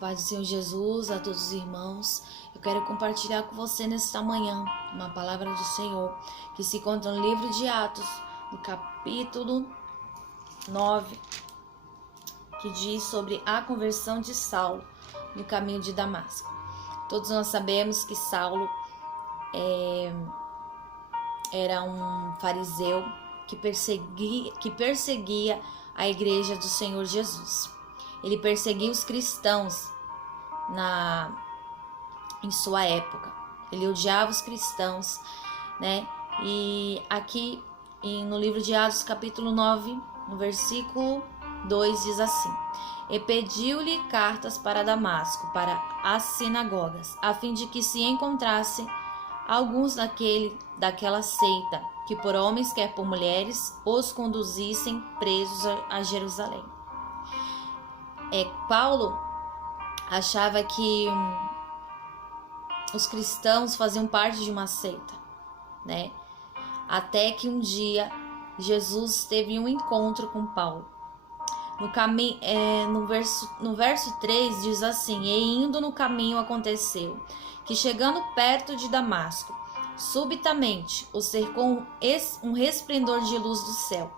Paz do Senhor Jesus a todos os irmãos. Eu quero compartilhar com você nesta manhã uma palavra do Senhor que se encontra no livro de Atos, no capítulo 9, que diz sobre a conversão de Saulo no caminho de Damasco. Todos nós sabemos que Saulo era um fariseu que perseguia a igreja do Senhor Jesus. Ele perseguia os cristãos em sua época. Ele odiava os cristãos, né? E aqui no livro de Atos, capítulo 9, no versículo 2, diz assim: E pediu-lhe cartas para Damasco, para as sinagogas, a fim de que se encontrasse alguns daquela seita, que por homens quer por mulheres, os conduzissem presos a Jerusalém. Paulo achava que os cristãos faziam parte de uma seita, né? Até que um dia Jesus teve um encontro com Paulo. No verso 3 diz assim: E indo no caminho aconteceu que, chegando perto de Damasco, subitamente o cercou um resplendor de luz do céu.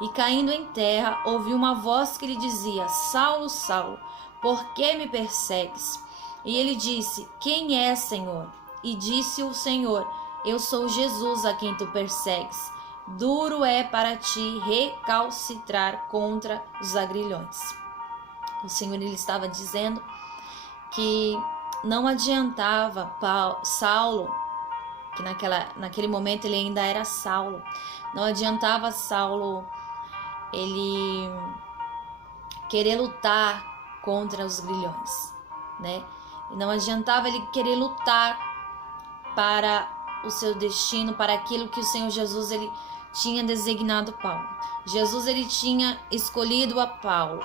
E caindo em terra, ouviu uma voz que lhe dizia: Saulo, Saulo, por que me persegues? E ele disse: Quem és, Senhor? E disse o Senhor: Eu sou Jesus a quem tu persegues. Duro é para ti recalcitrar contra os agrilhões. O Senhor ele estava dizendo que não adiantava Saulo, que naquele momento ele ainda era Saulo, não adiantava Saulo ele querer lutar contra os grilhões, né? E não adiantava ele querer lutar para o seu destino, para aquilo que o Senhor Jesus ele tinha designado Paulo. Jesus ele tinha escolhido a Paulo.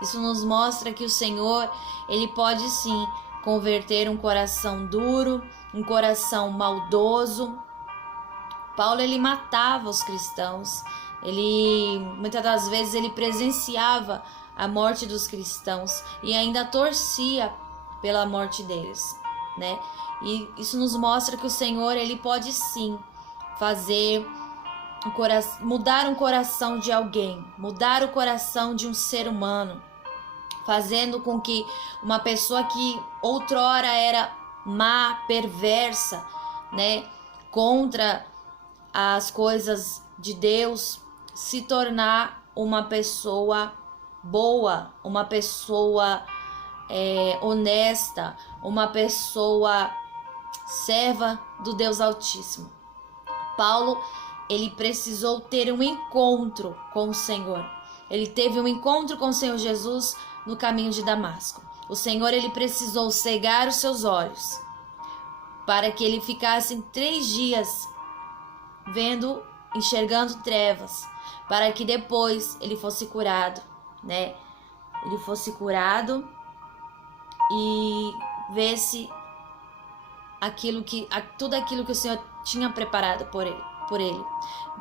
Isso nos mostra que o Senhor ele pode sim converter um coração duro, um coração maldoso. Paulo ele matava os cristãos. Muitas das vezes ele presenciava a morte dos cristãos e ainda torcia pela morte deles, né? E isso nos mostra que o Senhor ele pode sim fazer mudar um coração de alguém, mudar o coração de um ser humano, fazendo com que uma pessoa que outrora era má, perversa, né, contra as coisas de Deus, se tornar uma pessoa boa, uma pessoa honesta, uma pessoa serva do Deus Altíssimo. Paulo, ele precisou ter um encontro com o Senhor. Ele teve um encontro com o Senhor Jesus no caminho de Damasco. O Senhor, ele precisou cegar os seus olhos para que ele ficasse 3 dias enxergando trevas, para que depois ele fosse curado, né? Ele fosse curado e vesse tudo aquilo que o Senhor tinha preparado por ele.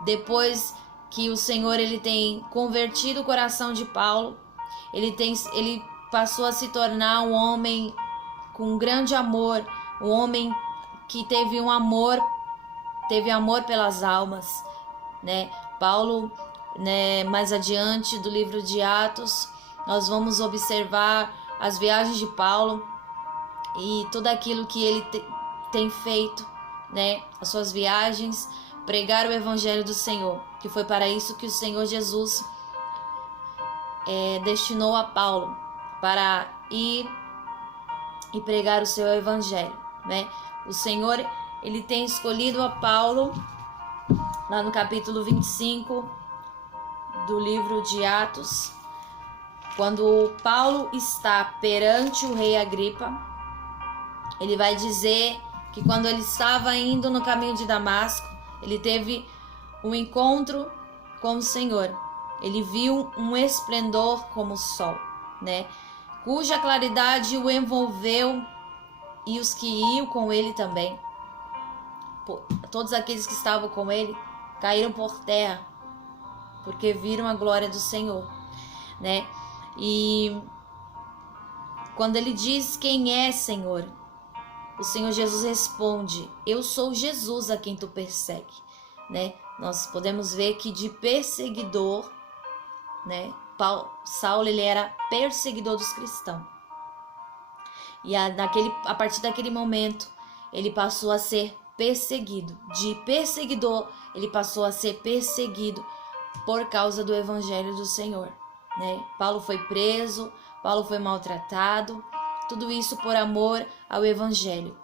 Depois que o Senhor ele tem convertido o coração de Paulo, ele passou a se tornar um homem com grande amor, um homem que teve amor pelas almas, né? Paulo, né, mais adiante do livro de Atos, nós vamos observar as viagens de Paulo e tudo aquilo que ele tem feito, né? As suas viagens, pregar o evangelho do Senhor, que foi para isso que o Senhor Jesus destinou a Paulo, para ir e pregar o seu evangelho, né? O Senhor ele tem escolhido a Paulo, lá no capítulo 25 do livro de Atos, quando Paulo está perante o rei Agripa, ele vai dizer que quando ele estava indo no caminho de Damasco, ele teve um encontro com o Senhor. Ele viu um esplendor como o sol, né? Cuja claridade o envolveu, e os que iam com ele também. Todos aqueles que estavam com ele caíram por terra, porque viram a glória do Senhor, né? E Quando ele diz: quem é, Senhor? O Senhor Jesus responde: eu sou Jesus a quem tu persegue, né? Nós podemos ver que de perseguidor, né? Saulo, ele era perseguidor dos cristãos. E a partir daquele momento, ele passou a ser perseguido. De perseguidor, ele passou a ser perseguido por causa do evangelho do Senhor, né? Paulo foi preso, Paulo foi maltratado, tudo isso por amor ao evangelho,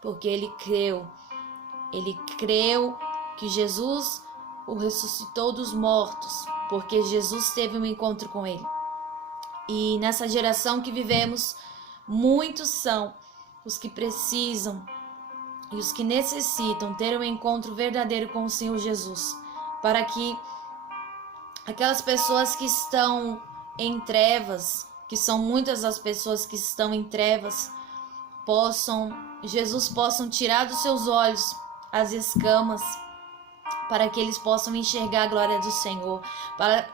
porque ele creu que Jesus o ressuscitou dos mortos, porque Jesus teve um encontro com ele. E nessa geração que vivemos, muitos são os que precisam e os que necessitam ter um encontro verdadeiro com o Senhor Jesus, para que aquelas pessoas que estão em trevas, que são muitas as pessoas que estão em trevas, Jesus possa tirar dos seus olhos as escamas, para que eles possam enxergar a glória do Senhor,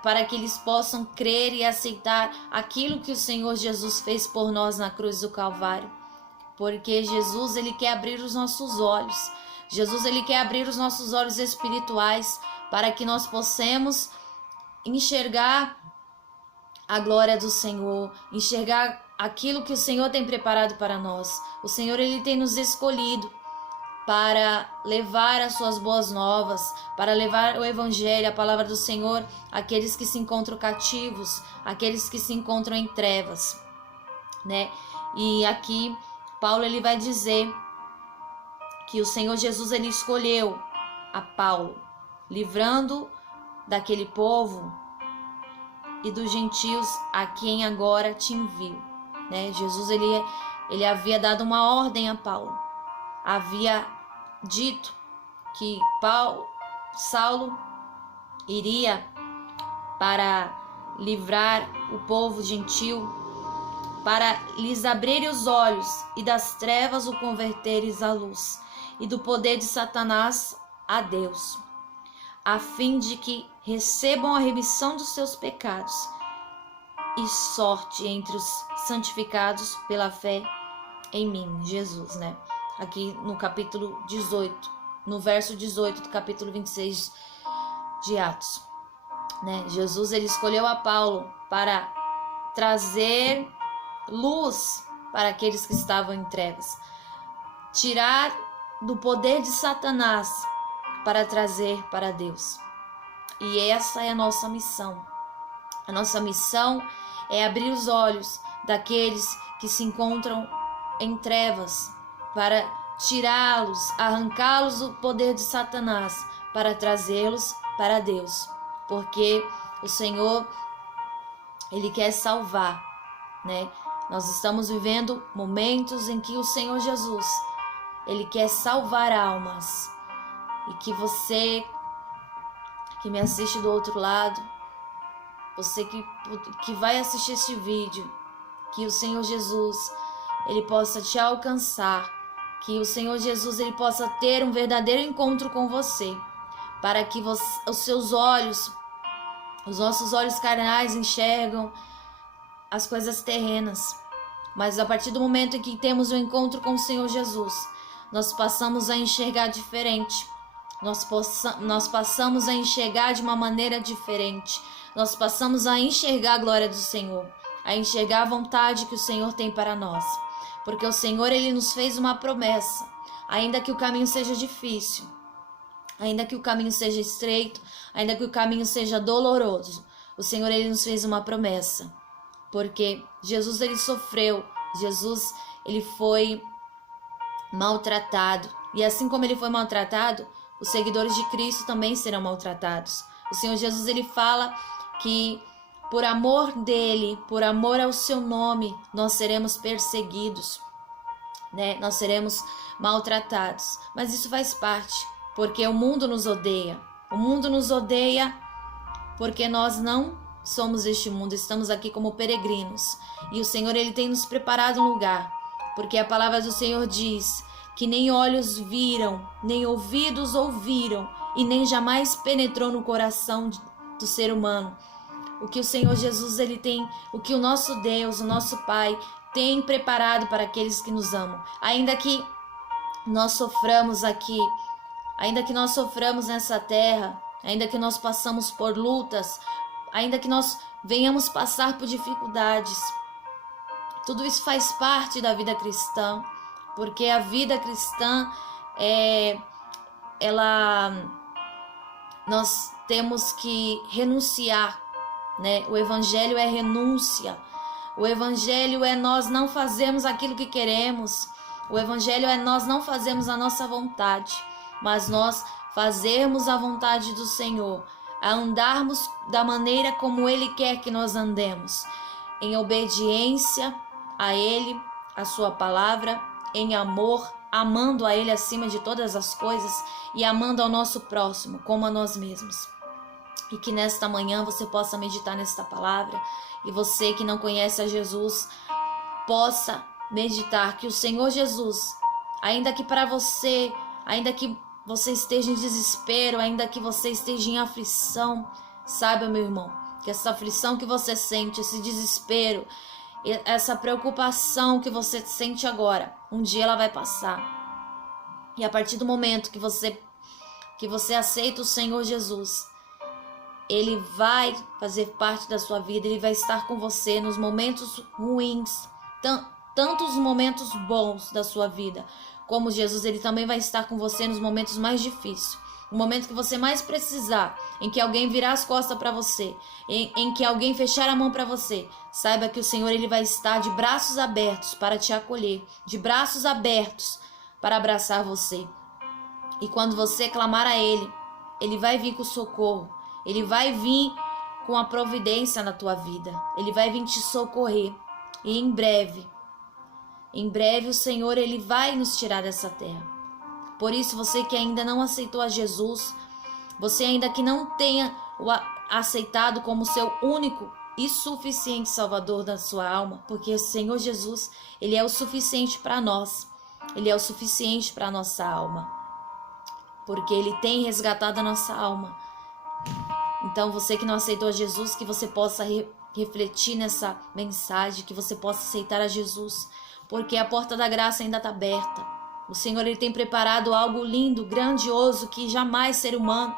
para que eles possam crer e aceitar aquilo que o Senhor Jesus fez por nós na cruz do Calvário. Porque Jesus, ele quer abrir os nossos olhos. Jesus, ele quer abrir os nossos olhos espirituais para que nós possamos enxergar a glória do Senhor, enxergar aquilo que o Senhor tem preparado para nós. O Senhor, ele tem nos escolhido para levar as suas boas novas, para levar o evangelho, a palavra do Senhor, àqueles que se encontram cativos, àqueles que se encontram em trevas, né? E aqui Paulo, ele vai dizer que o Senhor Jesus, ele escolheu a Paulo, livrando daquele povo e dos gentios a quem agora te envio, né? Jesus, ele havia dado uma ordem a Paulo, havia dito que Saulo iria para livrar o povo gentil, para lhes abrir os olhos e das trevas o converteres à luz, e do poder de Satanás a Deus, a fim de que recebam a remissão dos seus pecados e sorte entre os santificados pela fé em mim, Jesus, né? Aqui no capítulo 18, no verso 18 do capítulo 26 de Atos, né? Jesus, ele escolheu a Paulo para trazer luz para aqueles que estavam em trevas, tirar do poder de Satanás para trazer para Deus. E essa é a nossa missão. A nossa missão é abrir os olhos daqueles que se encontram em trevas, para tirá-los, arrancá-los do poder de Satanás, para trazê-los para Deus. Porque o Senhor, ele quer salvar, né? Nós estamos vivendo momentos em que o Senhor Jesus, ele quer salvar almas. E que você que me assiste do outro lado, você que vai assistir este vídeo, que o Senhor Jesus, ele possa te alcançar, que o Senhor Jesus, ele possa ter um verdadeiro encontro com você, para que os seus olhos, os nossos olhos carnais enxergam as coisas terrenas, mas a partir do momento em que temos um encontro com o Senhor Jesus, nós passamos a enxergar diferente. Nós passamos a enxergar de uma maneira diferente. Nós passamos a enxergar a glória do Senhor, a enxergar a vontade que o Senhor tem para nós. Porque o Senhor, ele nos fez uma promessa. Ainda que o caminho seja difícil, ainda que o caminho seja estreito, ainda que o caminho seja doloroso, o Senhor, ele nos fez uma promessa. Porque Jesus, ele sofreu, Jesus, ele foi maltratado. E assim como ele foi maltratado, os seguidores de Cristo também serão maltratados. O Senhor Jesus, ele fala que por amor dele, por amor ao seu nome, nós seremos perseguidos, né? Nós seremos maltratados. Mas isso faz parte, porque o mundo nos odeia. O mundo nos odeia porque nós não somos este mundo, estamos aqui como peregrinos. E o Senhor, ele tem nos preparado um lugar, porque a palavra do Senhor diz que nem olhos viram, nem ouvidos ouviram, e nem jamais penetrou no coração do ser humano o que o Senhor Jesus ele tem, o que o nosso Deus, o nosso Pai tem preparado para aqueles que nos amam. Ainda que nós soframos aqui, ainda que nós soframos nessa terra, ainda que nós passamos por lutas, ainda que nós venhamos passar por dificuldades, tudo isso faz parte da vida cristã, porque a vida cristã nós temos que renunciar, né? O evangelho é renúncia. O evangelho é nós não fazermos aquilo que queremos. O evangelho é nós não fazermos a nossa vontade, mas nós fazermos a vontade do Senhor, a andarmos da maneira como Ele quer que nós andemos, em obediência a Ele, a sua palavra, em amor, amando a Ele acima de todas as coisas e amando ao nosso próximo como a nós mesmos. E que nesta manhã você possa meditar nesta palavra, e você que não conhece a Jesus possa meditar que o Senhor Jesus, ainda que para você, ainda que você esteja em desespero, ainda que você esteja em aflição, saiba, meu irmão, que essa aflição que você sente, esse desespero, essa preocupação que você sente agora, um dia ela vai passar. E a partir do momento que você aceita o Senhor Jesus, Ele vai fazer parte da sua vida, Ele vai estar com você nos momentos ruins, tanto os momentos bons da sua vida, como Jesus, Ele também vai estar com você nos momentos mais difíceis. O momento que você mais precisar, em que alguém virar as costas para você, em que alguém fechar a mão para você, saiba que o Senhor Ele vai estar de braços abertos para te acolher, de braços abertos para abraçar você. E quando você clamar a Ele, Ele vai vir com socorro, Ele vai vir com a providência na tua vida, Ele vai vir te socorrer. E em breve o Senhor Ele vai nos tirar dessa terra. Por isso, você que ainda não aceitou a Jesus, você ainda que não tenha o aceitado como seu único e suficiente Salvador da sua alma, porque o Senhor Jesus, Ele é o suficiente para nós, Ele é o suficiente para a nossa alma, porque Ele tem resgatado a nossa alma. Então, você que não aceitou a Jesus, que você possa refletir nessa mensagem, que você possa aceitar a Jesus, porque a porta da graça ainda está aberta. O Senhor Ele tem preparado algo lindo, grandioso, que jamais ser humano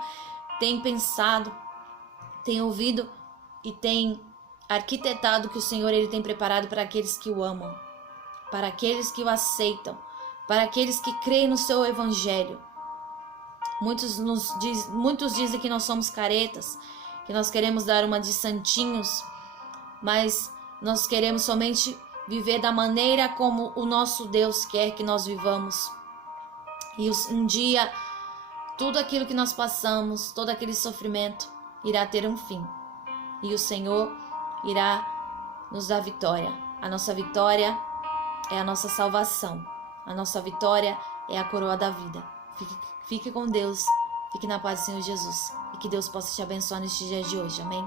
tem pensado, tem ouvido e tem arquitetado, que o Senhor Ele tem preparado para aqueles que o amam, para aqueles que o aceitam, para aqueles que creem no seu evangelho. Muitos dizem que nós somos caretas, que nós queremos dar uma de santinhos, mas nós queremos somente viver da maneira como o nosso Deus quer que nós vivamos. E um dia, tudo aquilo que nós passamos, todo aquele sofrimento, irá ter um fim. E o Senhor irá nos dar vitória. A nossa vitória é a nossa salvação. A nossa vitória é a coroa da vida. Fique com Deus. Fique na paz do Senhor Jesus. E que Deus possa te abençoar neste dia de hoje. Amém?